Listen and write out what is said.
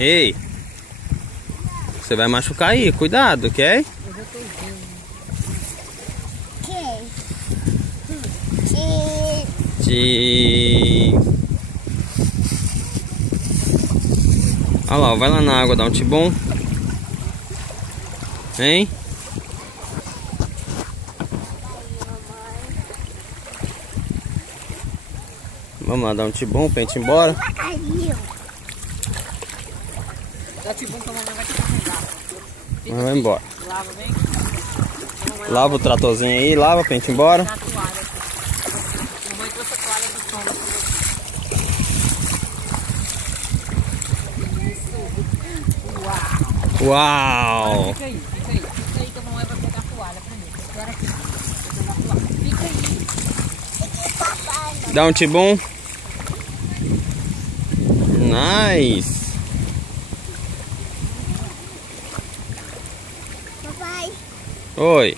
Ei, você vai machucar aí, cuidado, quer? Olha lá, vai lá na água dar um tibum. Hein? Vamos lá dar um tibum pra gente ir embora. Dá tibum que a mamãe vai te carregar. Vai embora. Lava bem. Lava o tratorzinho aí, lava pra gente ir embora. A toalha. Mamãe trouxe a toalha do sono. Uau! Fica aí que a mamãe vai pegar a toalha pra mim. Espera aqui. Vou pegar a toalha. Fica aí. Dá um tibum. Nice! Papai. Oi!